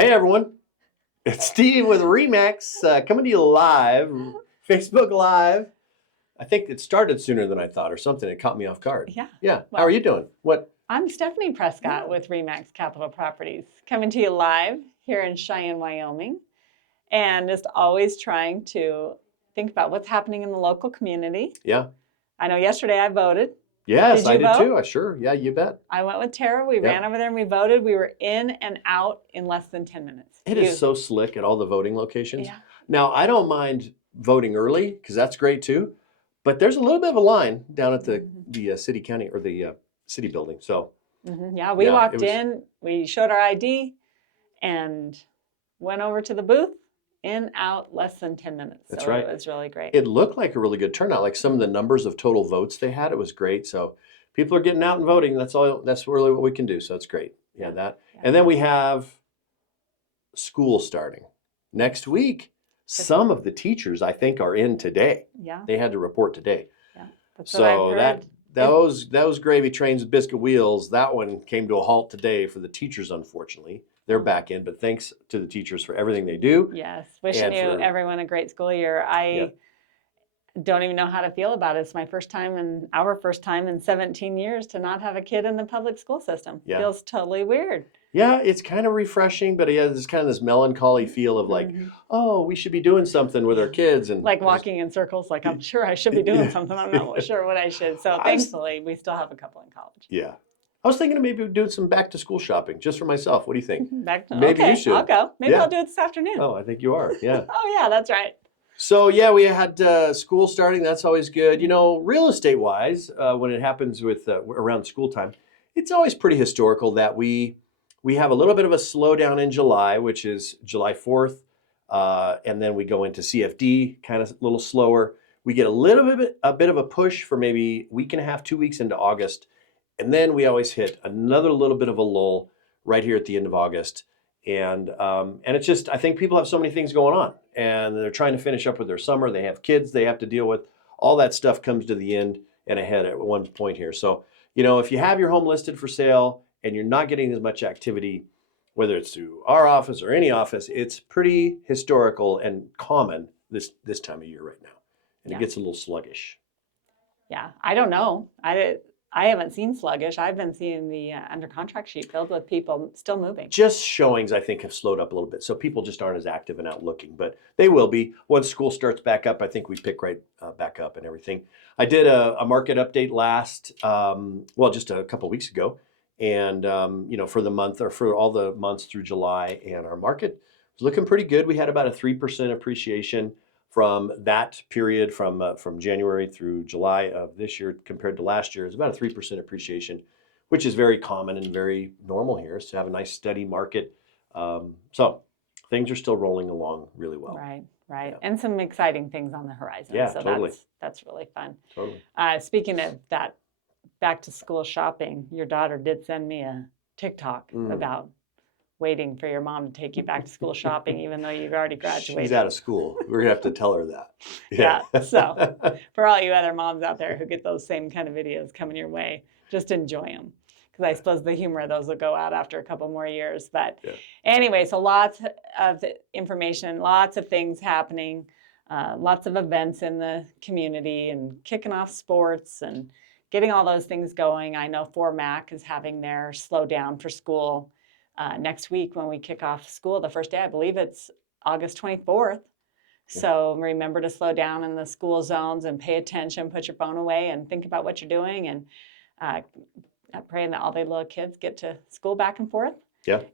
Hey everyone, it's Steve with REMAX coming to you live, Facebook Live. I think it started sooner than I thought or something. It caught me off guard. Yeah. Yeah. Well, How are you doing? What? I'm Stephanie Prescott with REMAX Capitol Properties, coming to you live here in Cheyenne, Wyoming, and just always trying to think about what's happening in the local community. Yeah. I know yesterday I voted. Yes, Did you I did vote? too. Sure. Yeah, you bet. I went with Tara. We ran over there and we voted. We were in and out in less than 10 minutes. It is so slick at all the voting locations. Yeah. Now, I don't mind voting early because that's great too, but there's a little bit of a line down at the city county or the city building. So Yeah, we Yeah, walked it was- in, we showed our ID, and went over to the booth. In, out, less than 10 minutes. That's So right. it was really great. it looked like a really good turnout. Like some of the numbers of total votes they had, it was great. So people are getting out and voting. That's all. That's really what we can do. So it's great. Yeah, that. Yeah. And then we have school starting next week. Some of the teachers, I think, are in today. Yeah, They had to report today. that's what I've So heard. those gravy trains with biscuit wheels, that one came to a halt today for the teachers, unfortunately. They're back in, but thanks to the teachers for everything they do. Yes, wishing And you for- everyone a great school year. I don't even know how to feel about it. It's my first time and our first time in 17 years to not have a kid in the public school system. Yeah. Feels totally weird. Yeah, it's kind of refreshing, but it has kind of this melancholy feel of like, oh, we should be doing something with our kids. And Like I just- walking in circles, like I'm sure I should be doing something. I'm not sure what I should. So thankfully, we still have a couple in college. Yeah. I was thinking of maybe doing some back to school shopping just for myself. What do you think? Maybe you should. I'll go. Maybe Yeah. I'll do it this afternoon. Oh, I think you are. Yeah. Oh, yeah, that's right. So yeah, we had school starting. That's always good. You know, real estate wise, when it happens with around school time, it's always pretty historical that we have a little bit of a slowdown in July, which is July 4th, and then we go into CFD, kind of a little slower. We get a bit of a push for maybe a week and a half, 2 weeks into August, and then we always hit another little bit of a lull right here at the end of August. And it's just, I think people have so many things going on and they're trying to finish up with their summer. They have kids they have to deal with. All that stuff comes to the end and ahead at one point here. So, you know, if you have your home listed for sale and you're not getting as much activity, whether it's through our office or any office, it's pretty historical and common this time of year right now. And it gets a little sluggish. Yeah, I don't know. I haven't seen sluggish. I've been seeing the under contract sheet filled with people still moving. Just showings, I think, have slowed up a little bit. So people just aren't as active and out looking, but they will be. Once school starts back up, I think we pick right back up and everything. I did a market update just a couple weeks ago. And, you know, for the month or for all the months through July, and our market was looking pretty good. We had about a 3% appreciation from that period from January through July of this year compared to last year. It's about a 3% appreciation, which is very common and very normal here, is to have a nice steady market. So things are still rolling along really well. Right. Yeah. And some exciting things on the horizon. Yeah, so totally. that's really fun. Totally. Speaking of that back to school shopping, your daughter did send me a TikTok about waiting for your mom to take you back to school shopping, even though you've already graduated. She's out of school. We're gonna have to tell her that. Yeah. So for all you other moms out there who get those same kind of videos coming your way, just enjoy them. Because I suppose the humor of those will go out after a couple more years. But anyway, so lots of information, lots of things happening, lots of events in the community and kicking off sports and getting all those things going. I know 4MAC is having their slow down for school next week when we kick off school. The first day, I believe it's August 24th. So remember to slow down in the school zones and pay attention, put your phone away and think about what you're doing, and praying that all the little kids get to school back and forth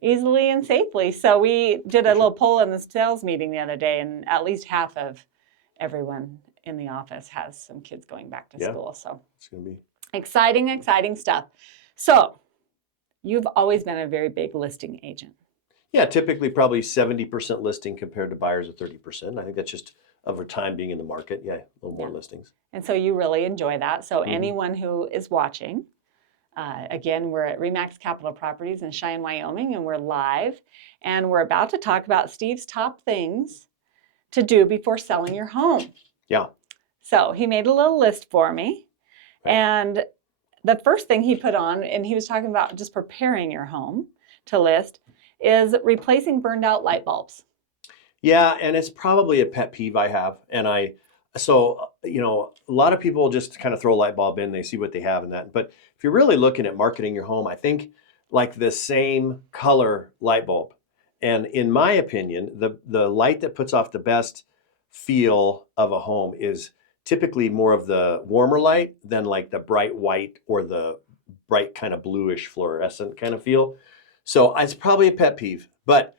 easily and safely. So we did a little poll in the sales meeting the other day, and at least half of everyone in the office has some kids going back to school. So it's gonna be exciting stuff. So you've always been a very big listing agent. Yeah, typically probably 70% listing compared to buyers of 30%. I think that's just over time being in the market. Yeah, a little more listings. And so you really enjoy that. So anyone who is watching, again, we're at REMAX Capitol Properties in Cheyenne, Wyoming, and we're live. And we're about to talk about Steve's top things to do before selling your home. Yeah. So he made a little list for me. Right. And the first thing he put on, and he was talking about just preparing your home. to list is replacing burned out light bulbs. Yeah, and it's probably a pet peeve I have. So, a lot of people just kind of throw a light bulb in, they see what they have and that. But if you're really looking at marketing your home, I think like the same color light bulb. And in my opinion, the light that puts off the best feel of a home is typically more of the warmer light than like the bright white or the bright kind of bluish fluorescent kind of feel. So it's probably a pet peeve, but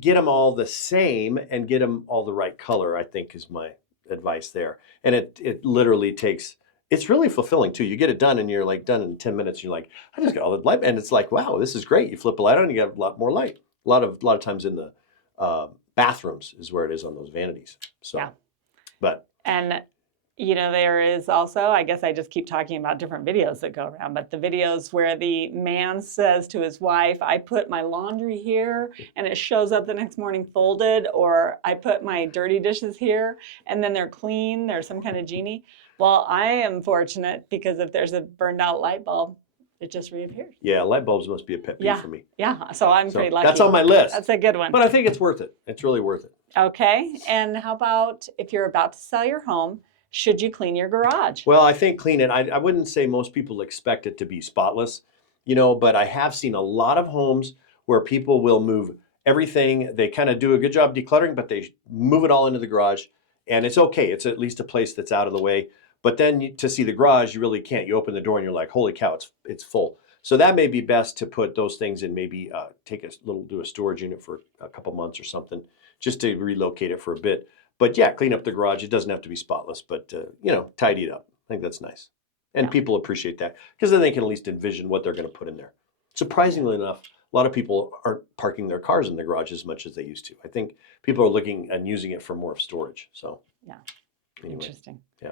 get them all the same and get them all the right color, I think is my advice there. And it literally takes, it's really fulfilling too. You get it done and you're like done in 10 minutes. You're like, I just got all the light. And it's like, wow, this is great. You flip a light on, you got a lot more light. A lot of times in the bathrooms is where it is on those vanities. So, yeah. But. And there is also, I guess I just keep talking about different videos that go around, but the videos where the man says to his wife, I put my laundry here and it shows up the next morning folded, or I put my dirty dishes here and then they're clean, there's some kind of genie. Well, I am fortunate because if there's a burned out light bulb, it just reappears. Yeah, light bulbs must be a pet peeve for me. Yeah, so I'm pretty lucky. That's on my list. That's a good one. But I think it's worth it. It's really worth it. Okay, and how about if you're about to sell your home, should you clean your garage? Well, I think clean it. I wouldn't say most people expect it to be spotless, but I have seen a lot of homes where people will move everything. They kind of do a good job decluttering, but they move it all into the garage. And it's okay. It's at least a place that's out of the way. But then to see the garage, you really can't. You open the door and you're like, holy cow, it's full. So that may be best to put those things in, maybe do a storage unit for a couple months or something, just to relocate it for a bit. But yeah, clean up the garage. It doesn't have to be spotless, but tidy it up. I think that's nice. And people appreciate that because then they can at least envision what they're going to put in there. Surprisingly enough, a lot of people aren't parking their cars in the garage as much as they used to. I think people are looking and using it for more of storage. So yeah, anyway, interesting. Yeah.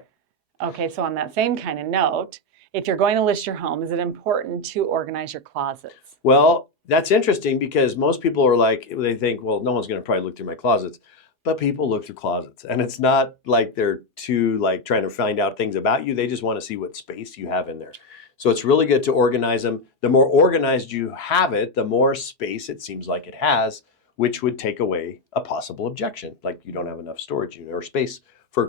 Okay, so on that same kind of note, if you're going to list your home, is it important to organize your closets? Well, that's interesting because most people are like, they think, well, no one's going to probably look through my closets. But people look through closets, and it's not like they're too trying to find out things about you. They just want to see what space you have in there. So it's really good to organize them. The more organized you have it, the more space it seems like it has, which would take away a possible objection, like you don't have enough storage unit or space for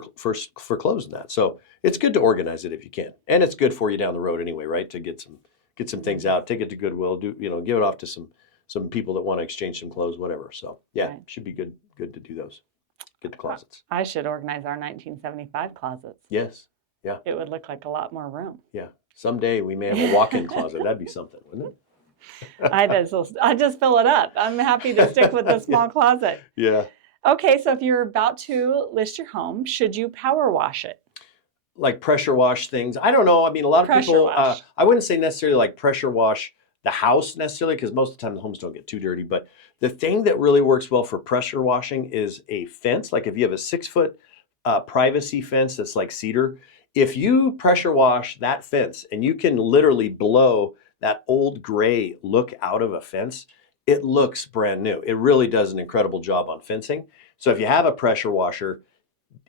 clothes in that. So it's good to organize it if you can, and it's good for you down the road anyway, right? To get some things out, take it to Goodwill, give it off to some people that want to exchange some clothes, whatever. So yeah, right. Should be good to do those. Get the closets. I should organize our 1975 closets. Yes. Yeah. It would look like a lot more room. Yeah. Someday we may have a walk-in closet. That'd be something, wouldn't it? I just fill it up. I'm happy to stick with the small closet. Yeah. Okay, so if you're about to list your home, should you power wash it? Like pressure wash things. I don't know. I mean, a lot of people, I wouldn't say necessarily like pressure wash the house necessarily, because most of the time the homes don't get too dirty. But the thing that really works well for pressure washing is a fence. Like if you have a 6-foot privacy fence that's like cedar, if you pressure wash that fence and you can literally blow that old gray look out of a fence, it looks brand new. It really does an incredible job on fencing. So if you have a pressure washer,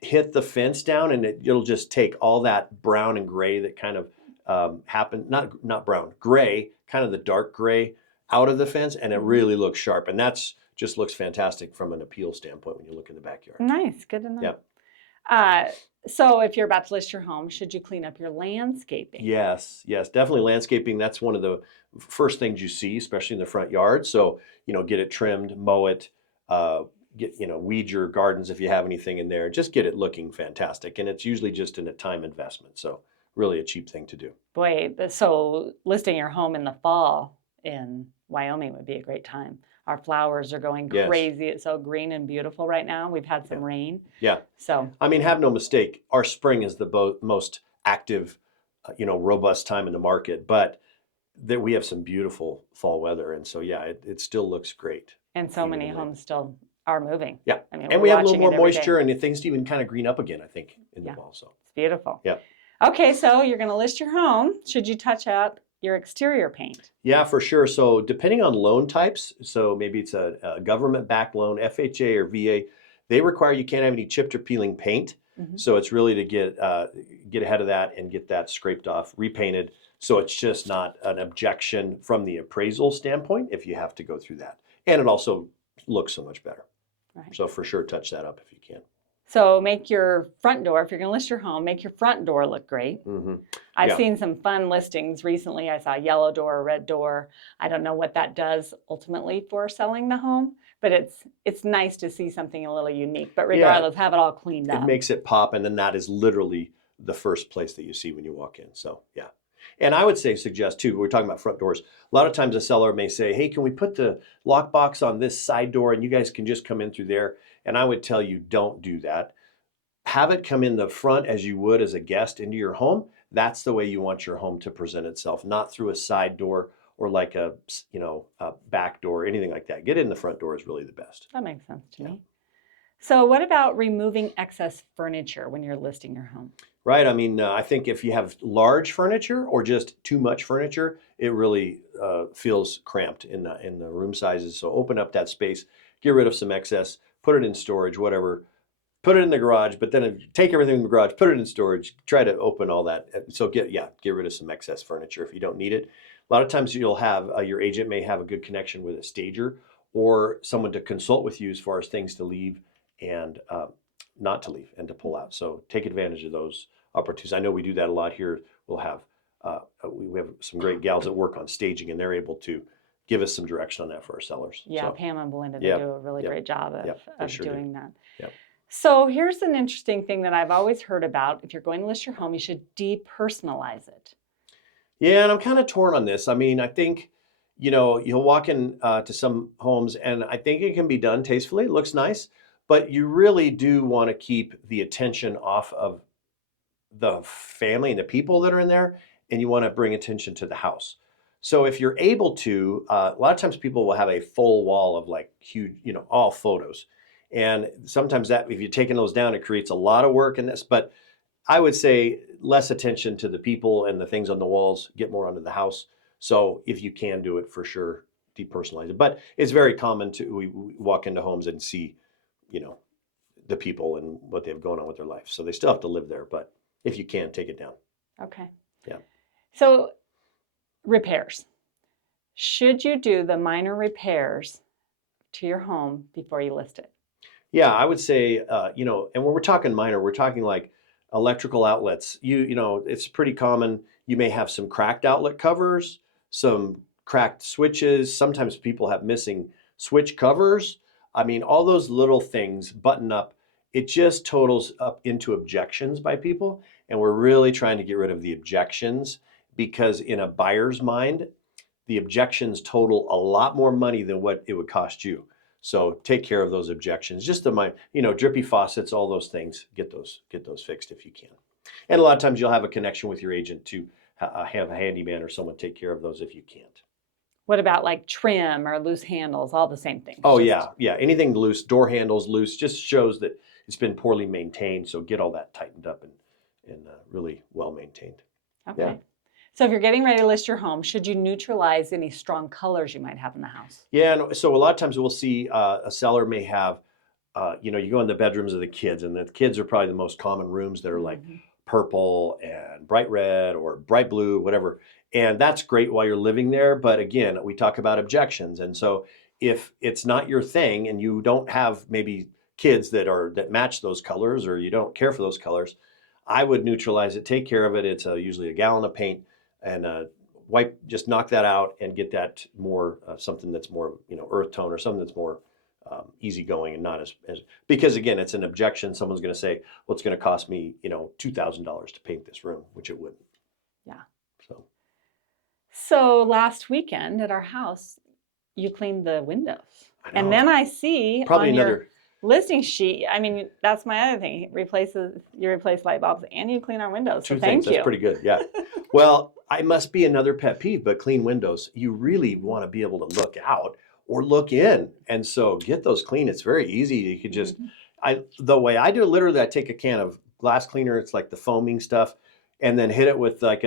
hit the fence down and it'll just take all that brown and gray that kind of happened, not brown, gray, kind of the dark gray out of the fence, and it really looks sharp. And that's just looks fantastic from an appeal standpoint when you look in the backyard. Nice, good to know. Yep. So if you're about to list your home, should you clean up your landscaping? Yes, definitely landscaping. That's one of the first things you see, especially in the front yard. So, get it trimmed, mow it, weed your gardens if you have anything in there. Just get it looking fantastic. And it's usually just in a time investment. So really a cheap thing to do. Boy, so listing your home in the fall in Wyoming would be a great time. Our flowers are going crazy. Yes. It's so green and beautiful right now. We've had some rain. Yeah. So, I mean, have no mistake. Our spring is the most active, robust time in the market, but that we have some beautiful fall weather. And so, yeah, it still looks great. And so many homes still are moving. Yeah. I mean, and we have a little more moisture and things even kind of green up again, I think, in the fall. So it's beautiful. Yeah. Okay. So you're going to list your home. Should you touch up your exterior paint? Yeah, for sure. So depending on loan types, so maybe it's a government-backed loan, FHA or VA, they require you can't have any chipped or peeling paint. Mm-hmm. So it's really to get ahead of that and get that scraped off, repainted, So it's just not an objection from the appraisal standpoint if you have to go through that. And it also looks so much better. Right. So for sure, touch that up if you can. So make your front door, if you're going to list your home, make your front door look great. Mm-hmm. I've seen some fun listings recently. I saw a yellow door, a red door. I don't know what that does ultimately for selling the home, but it's nice to see something a little unique. But regardless, have it all cleaned up. It makes it pop, and then that is literally the first place that you see when you walk in. So yeah. And I would suggest too, we're talking about front doors. A lot of times a seller may say, hey, can we put the lockbox on this side door and you guys can just come in through there? And I would tell you, don't do that. Have it come in the front as you would as a guest into your home. That's the way you want your home to present itself, not through a side door or like a back door, anything like that. Get in the front door is really the best. That makes sense to me. So what about removing excess furniture when you're listing your home? Right. I mean, I think if you have large furniture or just too much furniture, it really feels cramped in the room sizes. So open up that space, get rid of some excess, put it in storage, whatever. Put it in the garage, but then take everything in the garage, put it in storage, try to open all that. So get rid of some excess furniture if you don't need it. A lot of times you'll have, your agent may have a good connection with a stager or someone to consult with you as far as things to leave and not to leave and to pull out. So take advantage of those opportunities. I know we do that a lot here. We'll have, we have some great gals that work on staging and they're able to give us some direction on that for our sellers. Yeah, so, Pam and Belinda, they do a really great job of doing that. Yep. So here's an interesting thing that I've always heard about. If you're going to list your home, you should depersonalize it. Yeah, and I'm kind of torn on this. I mean, I think, you'll walk in to some homes and I think it can be done tastefully. It looks nice, but you really do want to keep the attention off of the family and the people that are in there, and you want to bring attention to the house. So if you're able to, a lot of times people will have a full wall of like huge, all photos. And sometimes that, if you're taking those down, it creates a lot of work in this. But I would say less attention to the people and the things on the walls, get more onto the house. So if you can do it, for sure, depersonalize it. But it's very common we walk into homes and see, the people and what they have going on with their life. So they still have to live there. But if you can, take it down. Okay. Yeah. So repairs. Should you do the minor repairs to your home before you list it? Yeah, I would say, and when we're talking minor, we're talking like electrical outlets. It's pretty common. You may have some cracked outlet covers, some cracked switches. Sometimes people have missing switch covers. I mean, all those little things button up. It just totals up into objections by people. And we're really trying to get rid of the objections because in a buyer's mind, the objections total a lot more money than what it would cost you. So take care of those objections. Just drippy faucets, all those things, get those fixed if you can. And a lot of times you'll have a connection with your agent to have a handyman or someone take care of those if you can't. What about like trim or loose handles, all the same things? Oh, yeah. Anything loose, door handles loose, just shows that it's been poorly maintained. So get all that tightened up and really well maintained. Okay. Yeah. So if you're getting ready to list your home, should you neutralize any strong colors you might have in the house? Yeah, and so a lot of times we'll see a seller may have, you go in the bedrooms of the kids, and the kids are probably the most common rooms that are like purple and bright red or bright blue, whatever. And that's great while you're living there. But again, we talk about objections. And so if it's not your thing and you don't have maybe kids that match those colors or you don't care for those colors, I would neutralize it, take care of it. It's usually a gallon of paint and just knock that out and get that more, something that's more, earth tone or something that's more easygoing and not as, because again, it's an objection. Someone's going to say, well, it's going to cost me, $2,000 to paint this room, which it wouldn't. Yeah. So last weekend at our house, you cleaned the windows. I know. And then I see probably on another your listing sheet, I mean, that's my other thing. You replace light bulbs and you clean our windows. So thank you. That's pretty good. Yeah. Well, I must be another pet peeve, but clean windows, you really want to be able to look out or look in. And so get those clean. It's very easy. You could just, the way I do it, literally, I take a can of glass cleaner. It's like the foaming stuff. And then hit it with like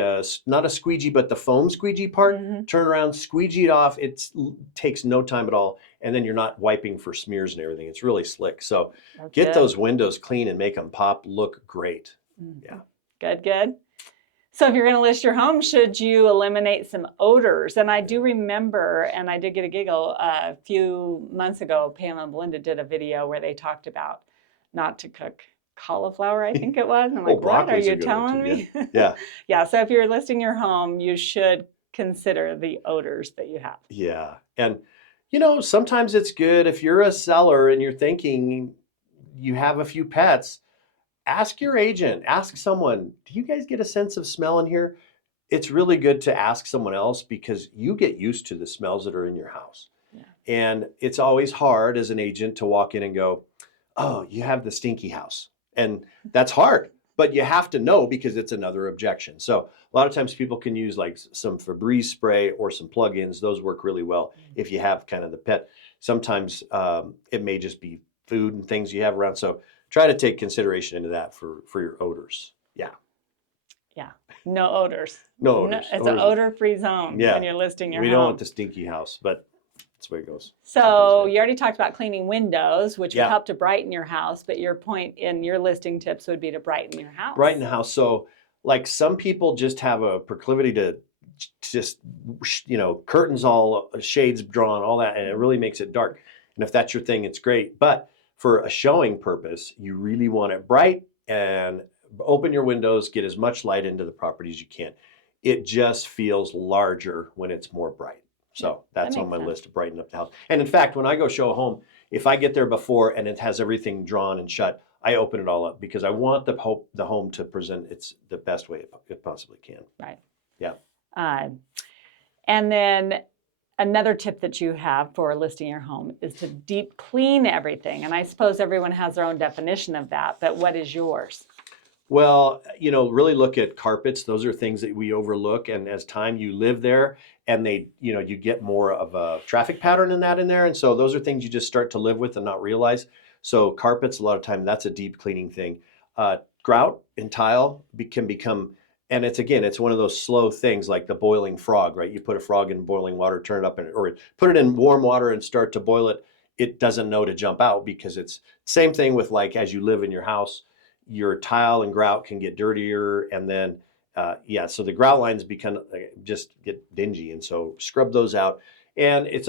not a squeegee, but the foam squeegee part, turn around, squeegee it off. It takes no time at all. And then you're not wiping for smears and everything. It's really slick. So get those windows clean and make them pop, look great. Yeah. Good. So if you're going to list your home, should you eliminate some odors? And I do remember, and I did get a giggle a few months ago, Pam and Belinda did a video where they talked about not to cook cauliflower, I think it was. I'm like, what are you telling me? Yeah. Yeah. So if you're listing your home, you should consider the odors that you have. Yeah. And, sometimes it's good if you're a seller and you're thinking you have a few pets, ask your agent, ask someone, do you guys get a sense of smell in here? It's really good to ask someone else because you get used to the smells that are in your house. Yeah. And it's always hard as an agent to walk in and go, oh, you have the stinky house. And that's hard, but you have to know because it's another objection. So a lot of times people can use like some Febreze spray or some plugins. Those work really well if you have kind of the pet. Sometimes it may just be food and things you have around. So try to take consideration into that for your odors. Yeah. Yeah. No odors. No odors. It's an odor-free zone when you're listing your home. We don't want the stinky house, but that's the way it goes. So you already talked about cleaning windows, which would help to brighten your house. But your point in your listing tips would be to brighten your house. Brighten the house. So like some people just have a proclivity to just, curtains all, shades drawn, all that, and it really makes it dark. And if that's your thing, it's great. But for a showing purpose, you really want it bright and open your windows, get as much light into the property as you can. It just feels larger when it's more bright. So that's on my list to brighten up the house. And in fact, when I go show a home, if I get there before and it has everything drawn and shut, I open it all up because I want the home to present the best way it possibly can. Right. Yeah. And then another tip that you have for listing your home is to deep clean everything. And I suppose everyone has their own definition of that, but what is yours? Well, really look at carpets. Those are things that we overlook. And as time you live there and you get more of a traffic pattern in there. And so those are things you just start to live with and not realize. So carpets, a lot of time, that's a deep cleaning thing. Grout and tile can become, and it's one of those slow things like the boiling frog, right? You put a frog in boiling water, turn it up, or put it in warm water and start to boil it. It doesn't know to jump out because it's same thing with like as you live in your house, your tile and grout can get dirtier, and then so the grout lines just get dingy, and so scrub those out. And it's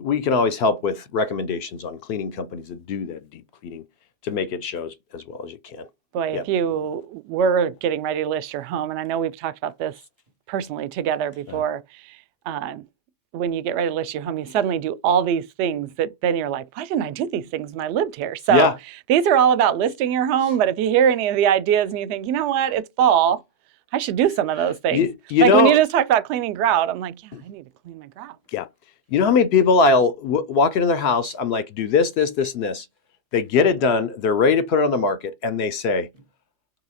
we can always help with recommendations on cleaning companies that do that deep cleaning to make it show as well as you can. Boy, if you were getting ready to list your home, and I know we've talked about this personally together before, when you get ready to list your home, you suddenly do all these things that then you're like, why didn't I do these things when I lived here? So these are all about listing your home. But if you hear any of the ideas and you think, you know what, it's fall, I should do some of those things. When you just talked about cleaning grout, I'm like, I need to clean my grout. Yeah. You know how many people I'll walk into their house, I'm like, do this, this, this, and this. They get it done. They're ready to put it on the market. And they say,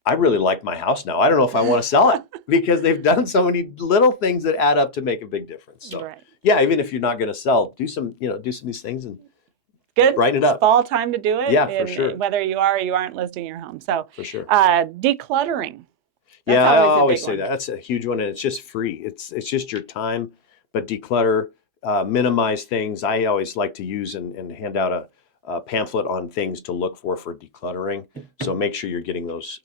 I really like my house now. I don't know if I want to sell it because they've done so many little things that add up to make a big difference. So even if you're not going to sell, do some of these things and brighten it up. It's fall time to do it. Yeah, for sure. Whether you are or you aren't listing your home. So for sure. Decluttering. That's I always say that. That's a huge one, and it's just free. It's just your time, but declutter, minimize things. I always like to use and hand out a pamphlet on things to look for decluttering. So make sure you're getting those,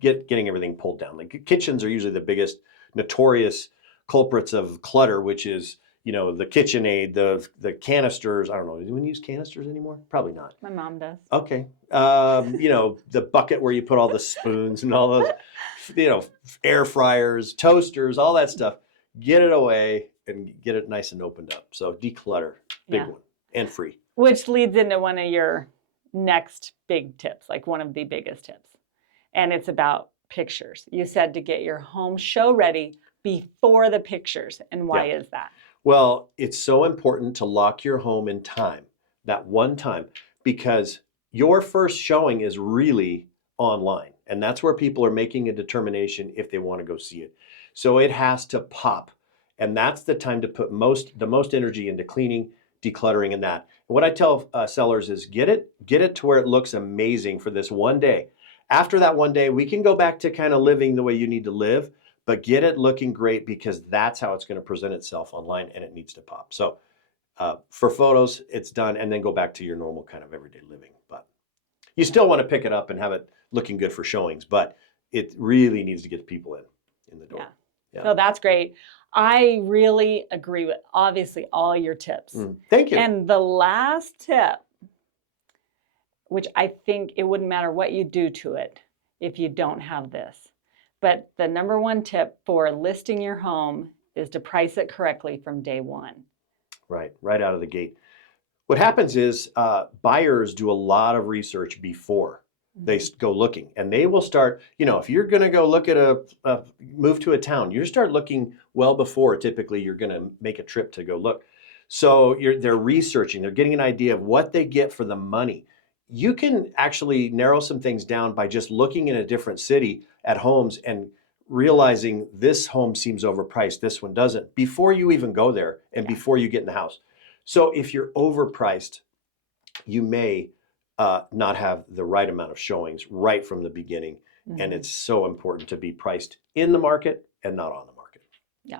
getting everything pulled down. Like kitchens are usually the biggest notorious culprits of clutter, which is the KitchenAid, the canisters. I don't know. Do anyone use canisters anymore? Probably not. My mom does. Okay. The bucket where you put all the spoons and all those, air fryers, toasters, all that stuff. Get it away and get it nice and opened up. So declutter, big one, and free. Which leads into one of your next big tips, like one of the biggest tips. And it's about pictures. You said to get your home show ready before the pictures. And why is that? Well, it's so important to lock your home in time, that one time, because your first showing is really online. And that's where people are making a determination if they want to go see it. So it has to pop. And that's the time to put the most energy into cleaning, decluttering, and that. And what I tell sellers is get it to where it looks amazing for this one day. After that one day, we can go back to kind of living the way you need to live, but get it looking great because that's how it's going to present itself online, and it needs to pop. So for photos, it's done, and then go back to your normal kind of everyday living. But you still want to pick it up and have it looking good for showings, but it really needs to get people in. in the door. Yeah. Yeah. So that's great. I really agree with obviously all your tips. Thank you. And the last tip, which I think it wouldn't matter what you do to it if you don't have this. But the number one tip for listing your home is to price it correctly from day one. Right out of the gate. What happens is buyers do a lot of research before they go looking, and they will start, if you're going to go look at a move to a town, you start looking well before typically you're going to make a trip to go look. So they're researching, they're getting an idea of what they get for the money. You can actually narrow some things down by just looking in a different city at homes and realizing this home seems overpriced, this one doesn't, before you even go there and before you get in the house. So if you're overpriced, you may not have the right amount of showings right from the beginning. And it's so important to be priced in the market and not on the market. Yeah.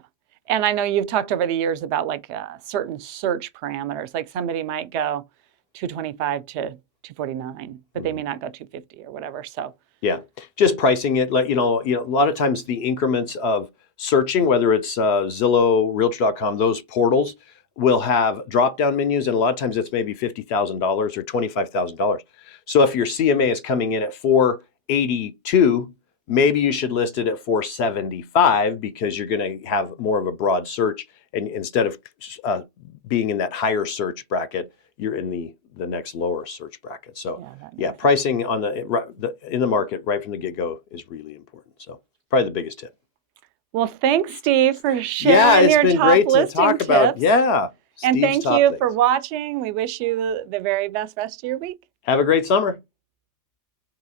And I know you've talked over the years about like certain search parameters, like somebody might go 225 to 249, but they may not go 250 or whatever. So yeah, just pricing it, like, a lot of times the increments of searching, whether it's Zillow, Realtor.com, those portals will have drop-down menus, and a lot of times it's maybe $50,000 or $25,000. So if your CMA is coming in at 482, maybe you should list it at 475 because you're going to have more of a broad search, and instead of being in that higher search bracket, you're in the next lower search bracket. So pricing on in the market right from the get-go is really important. So probably the biggest tip. Well, thanks, Steve, for sharing your top listing tips. And thank you for watching. We wish you the very best rest of your week. Have a great summer.